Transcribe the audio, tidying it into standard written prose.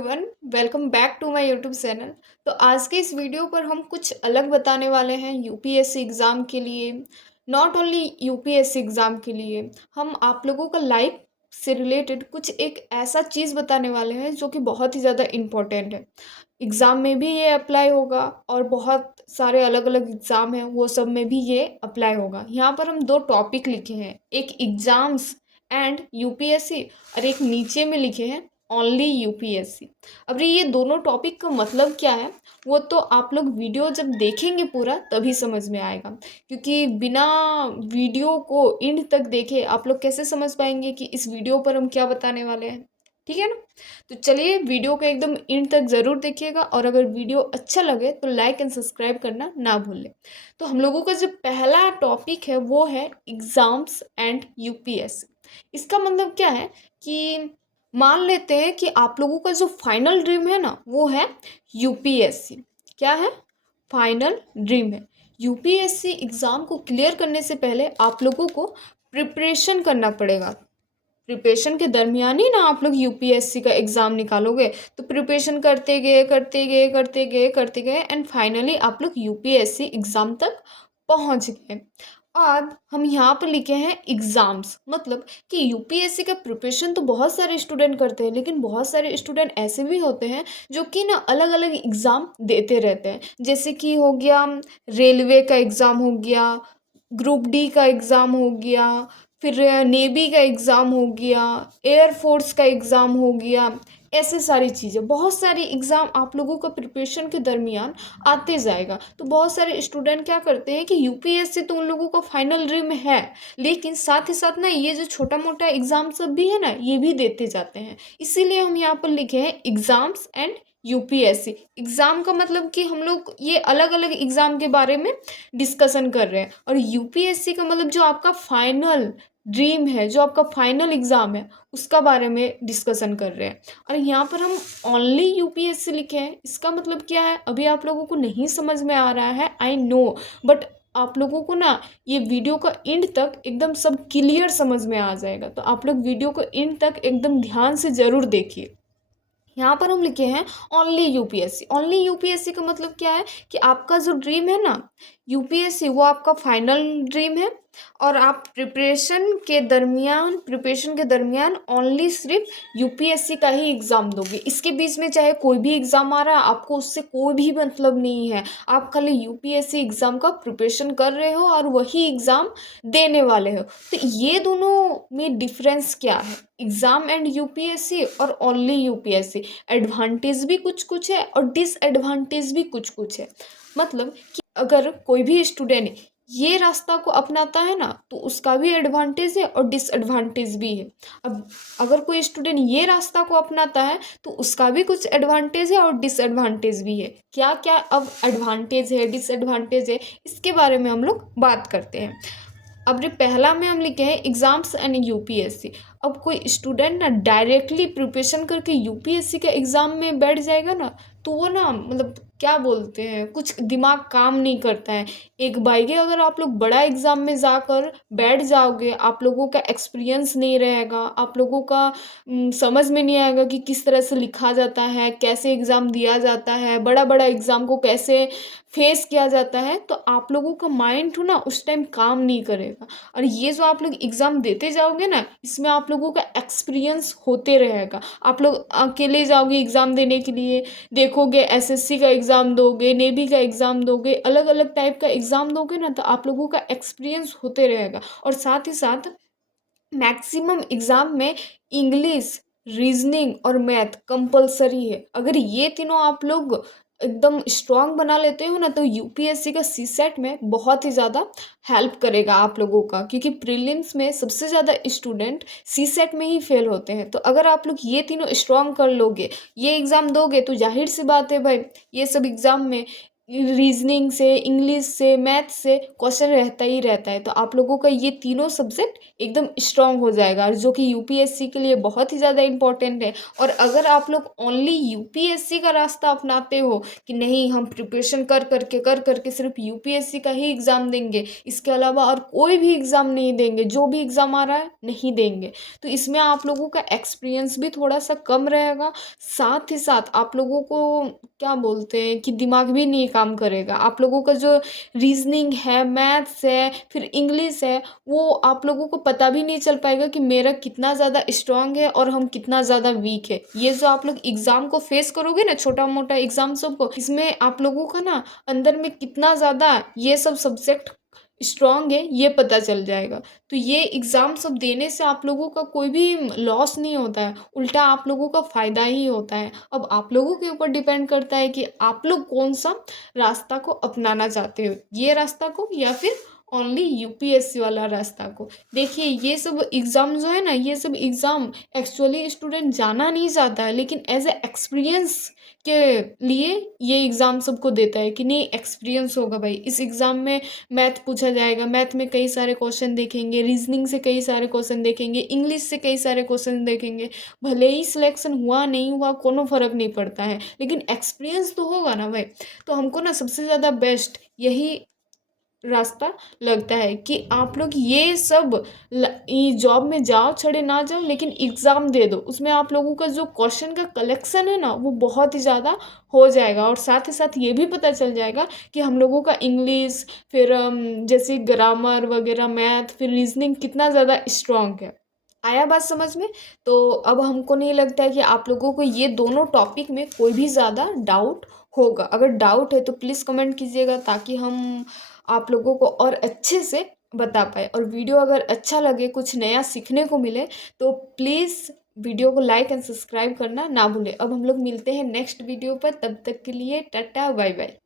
Everyone, welcome back to my YouTube channel. तो आज के इस वीडियो पर हम कुछ अलग बताने वाले हैं यूपीएससी एग्ज़ाम के लिए। नॉट ओनली यूपीएससी एग्ज़ाम के लिए, हम आप लोगों का लाइफ से रिलेटेड कुछ एक ऐसा चीज़ बताने वाले हैं जो कि बहुत ही ज़्यादा इम्पोर्टेंट है। एग्ज़ाम में भी ये अप्लाई होगा और बहुत सारे अलग अलग एग्ज़ाम हैं वो सब में भी ये अप्लाई होगा। यहाँ पर हम दो टॉपिक लिखे हैं, एक एग्ज़ाम्स एंड यूपीएससी और एक नीचे में लिखे हैं ओनली यूपीएससी। अब ये दोनों टॉपिक का मतलब क्या है वो तो आप लोग वीडियो जब देखेंगे पूरा तभी समझ में आएगा, क्योंकि बिना वीडियो को एंड तक देखे आप लोग कैसे समझ पाएंगे कि इस वीडियो पर हम क्या बताने वाले हैं। ठीक है ना। तो चलिए वीडियो को एकदम एंड तक ज़रूर देखिएगा और अगर वीडियो अच्छा लगे तो लाइक एंड सब्सक्राइब करना ना भूलें। तो हम लोगों का जो पहला टॉपिक है वो है एग्ज़ाम्स एंड यूपीएससी। इसका मतलब क्या है कि मान लेते हैं कि आप लोगों का जो फाइनल ड्रीम है ना वो है यूपीएससी। क्या है? फाइनल ड्रीम है यूपीएससी। एग्ज़ाम को क्लियर करने से पहले आप लोगों को प्रिपरेशन करना पड़ेगा। प्रिपरेशन के दरमियान ही ना आप लोग यूपीएससी का एग्ज़ाम निकालोगे। तो प्रिपरेशन करते गए एंड फाइनली आप लोग यूपीएससी एग्ज़ाम तक पहुंच गए। अब हम यहाँ पर लिखे हैं एग्ज़ाम्स, मतलब कि यूपीएससी का प्रिपरेशन तो बहुत सारे स्टूडेंट करते हैं, लेकिन बहुत सारे स्टूडेंट ऐसे भी होते हैं जो कि ना अलग अलग एग्ज़ाम देते रहते हैं। जैसे कि हो गया रेलवे का एग्ज़ाम हो गया, ग्रुप डी का एग्ज़ाम हो गया, फिर नेवी का एग्ज़ाम हो गया, एयरफोर्स का एग्ज़ाम हो गया। ऐसे सारी चीज़ें, बहुत सारी एग्ज़ाम आप लोगों का प्रिपरेशन के दरमियान आते जाएगा। तो बहुत सारे स्टूडेंट क्या करते हैं कि यूपीएससी तो उन लोगों का फाइनल ड्रीम है, लेकिन साथ ही साथ ना ये जो छोटा मोटा एग्ज़ाम सब भी है ना ये भी देते जाते हैं। इसीलिए हम यहाँ पर लिखे हैं एग्ज़ाम्स एंड यूपीएससी। एग्ज़ाम का मतलब कि हम लोग ये अलग अलग एग्ज़ाम के बारे में डिस्कशन कर रहे हैं, और यूपीएससी का मतलब जो आपका फाइनल ड्रीम है, जो आपका फाइनल एग्ज़ाम है उसका बारे में डिस्कशन कर रहे हैं। और यहाँ पर हम ओनली यूपीएससी लिखे हैं, इसका मतलब क्या है अभी आप लोगों को नहीं समझ में आ रहा है, आई नो, बट आप लोगों को ना ये वीडियो का एंड तक एकदम सब क्लियर समझ में आ जाएगा। तो आप लोग वीडियो को एंड तक एकदम ध्यान से ज़रूर देखिए। यहाँ पर हम लिखे हैं ओनली यूपीएससी। ओनली यूपीएससी का मतलब क्या है कि आपका जो ड्रीम है ना यूपीएससी वो आपका फाइनल ड्रीम है, और आप प्रिपरेशन के दरमियान ओनली सिर्फ यूपीएससी का ही एग्ज़ाम दोगे। इसके बीच में चाहे कोई भी एग्ज़ाम आ रहा है आपको उससे कोई भी मतलब नहीं है। आप खाली यूपीएससी एग्ज़ाम का प्रिपरेशन कर रहे हो और वही एग्ज़ाम देने वाले हो। तो ये दोनों में डिफरेंस क्या है, एग्ज़ाम एंड यूपीएससी और ओनली यूपीएससी। एडवांटेज भी कुछ कुछ है और डिसएडवांटेज भी कुछ कुछ है। मतलब कि अगर कोई भी स्टूडेंट ये रास्ता को अपनाता है ना तो उसका भी एडवांटेज है और डिसएडवांटेज भी है। अब अगर कोई स्टूडेंट ये रास्ता को अपनाता है तो उसका भी कुछ एडवांटेज है और डिसएडवांटेज भी है। क्या क्या अब एडवांटेज है डिसएडवांटेज है इसके बारे में हम लोग बात करते हैं। अब पहला में हम लिखे हैं एग्ज़ाम्स एंड यूपीएससी। अब कोई स्टूडेंट ना डायरेक्टली प्रिपरेशन करके यूपीएससी के एग्ज़ाम में बैठ जाएगा ना तो वो ना मतलब क्या बोलते हैं कुछ दिमाग काम नहीं करता है। एक बाइगे अगर आप लोग बड़ा एग्ज़ाम में जाकर बैठ जाओगे, आप लोगों का एक्सपीरियंस नहीं रहेगा, आप लोगों का समझ में नहीं आएगा कि किस तरह से लिखा जाता है, कैसे एग्ज़ाम दिया जाता है, बड़ा बड़ा एग्ज़ाम को कैसे फेस किया जाता है, तो आप लोगों का माइंड ना उस टाइम काम नहीं करेगा। और ये जो आप लोग एग्ज़ाम देते जाओगे ना इसमें आप लोगों का एक्सपीरियंस होते रहेगा। आप लोग अकेले जाओगे एग्ज़ाम देने के लिए, देखोगे एसएससी का एग्ज़ाम दोगे, नेवी का एग्ज़ाम दोगे, अलग अलग टाइप का एग्ज़ाम दोगे ना तो आप लोगों का एक्सपीरियंस होते रहेगा। और साथ ही साथ मैक्सिमम एग्ज़ाम में इंग्लिश, रीजनिंग और मैथ कंपलसरी है। अगर ये तीनों आप लोग एकदम स्ट्रांग बना लेते हो ना तो यूपीएससी का सी सेट में बहुत ही ज़्यादा हेल्प करेगा आप लोगों का, क्योंकि प्रीलिम्स में सबसे ज़्यादा स्टूडेंट सी सेट में ही फेल होते हैं। तो अगर आप लोग ये तीनों स्ट्रांग कर लोगे, ये एग्ज़ाम दोगे, तो जाहिर सी बात है भाई ये सब एग्ज़ाम में रीजनिंग से, इंग्लिश से, मैथ से क्वेश्चन रहता ही रहता है। तो आप लोगों का ये तीनों सब्जेक्ट एकदम स्ट्रांग हो जाएगा, और जो कि यूपीएससी के लिए बहुत ही ज़्यादा इंपॉर्टेंट है। और अगर आप लोग ओनली यूपीएससी का रास्ता अपनाते हो कि नहीं हम प्रिपरेशन कर करके सिर्फ यूपीएससी का ही एग्ज़ाम देंगे, इसके अलावा और कोई भी एग्ज़ाम नहीं देंगे, जो भी एग्ज़ाम आ रहा है नहीं देंगे, तो इसमें आप लोगों का एक्सपीरियंस भी थोड़ा सा कम रहेगा। साथ ही साथ आप लोगों को क्या बोलते हैं कि दिमाग भी नहीं काम करेगा। आप लोगों का जो रीजनिंग है, मैथ्स है, फिर इंग्लिश है, वो आप लोगों को पता भी नहीं चल पाएगा कि मेरा कितना ज़्यादा स्ट्रांग है और हम कितना ज़्यादा वीक है। ये जो आप लोग एग्ज़ाम को फेस करोगे ना, छोटा मोटा एग्ज़ाम सबको, इसमें आप लोगों का ना अंदर में कितना ज़्यादा ये सब सब्जेक्ट स्ट्रांग है ये पता चल जाएगा। तो ये एग्ज़ाम सब देने से आप लोगों का कोई भी लॉस नहीं होता है, उल्टा आप लोगों का फ़ायदा ही होता है। अब आप लोगों के ऊपर डिपेंड करता है कि आप लोग कौन सा रास्ता को अपनाना चाहते हो, ये रास्ता को या फिर ओनली यूपीएससी वाला रास्ता को। देखिए ये सब एग्ज़ाम जो है ना, ये सब एग्ज़ाम एक्चुअली स्टूडेंट जाना नहीं चाहता है, लेकिन एज ए एक्सपीरियंस के लिए ये एग्ज़ाम सबको देता है कि नहीं एक्सपीरियंस होगा भाई, इस एग्ज़ाम में मैथ पूछा जाएगा, मैथ में कई सारे क्वेश्चन देखेंगे, रीजनिंग से कई सारे क्वेश्चन देखेंगे, इंग्लिश से कई सारे क्वेश्चन देखेंगे। भले ही सिलेक्शन हुआ नहीं हुआ कोनो फ़र्क नहीं पड़ता है, लेकिन एक्सपीरियंस तो होगा ना भाई। तो हमको ना सबसे ज़्यादा बेस्ट यही रास्ता लगता है कि आप लोग ये सब जॉब में जाओ छड़े ना जाओ, लेकिन एग्ज़ाम दे दो। उसमें आप लोगों का जो क्वेश्चन का कलेक्शन है ना वो बहुत ही ज़्यादा हो जाएगा, और साथ ही साथ ये भी पता चल जाएगा कि हम लोगों का इंग्लिश, फिर जैसे ग्रामर वगैरह, मैथ, फिर रीजनिंग कितना ज़्यादा स्ट्रांग है। आया बात समझ में? तो अब हमको नहीं लगता है कि आप लोगों को ये दोनों टॉपिक में कोई भी ज़्यादा डाउट होगा। अगर डाउट है तो प्लीज़ कमेंट कीजिएगा, ताकि हम आप लोगों को और अच्छे से बता पाए। और वीडियो अगर अच्छा लगे, कुछ नया सीखने को मिले, तो प्लीज़ वीडियो को लाइक एंड सब्सक्राइब करना ना भूलें। अब हम लोग मिलते हैं नेक्स्ट वीडियो पर, तब तक के लिए टाटा बाय बाय।